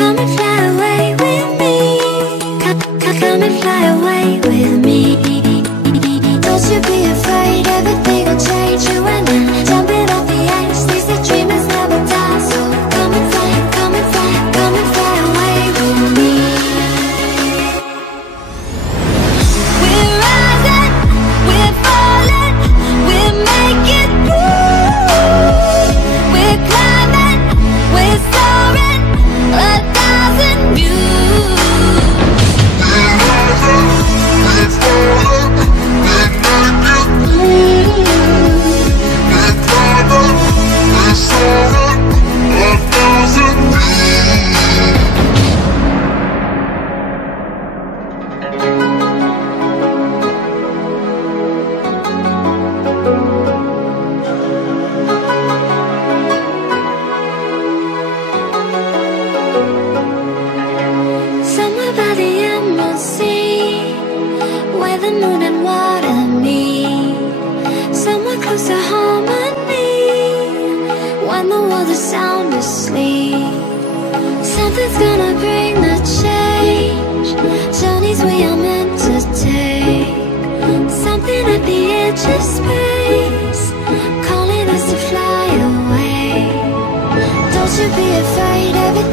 Come and fly away with me. Come and fly away with me. Don't you be afraid, everything will change. You and I, jumping off the edge. They say dreamers never die. So come and fly, come and fly, come and fly away with me. We're rising, we're falling, we're making moves. We're climbing, we're soaring, 1,000 views. We're rising, we're falling, we're making moves. We're climbing, we're soaring, 1,000 views. Somewhere by the emerald sea, where the moon and water meet. Somewhere close to harmony, when the world is sound asleep. Something's gonna bring the change, journeys we are meant to take. Something at the edge of space, calling us to fly away. Don't you be afraid, everything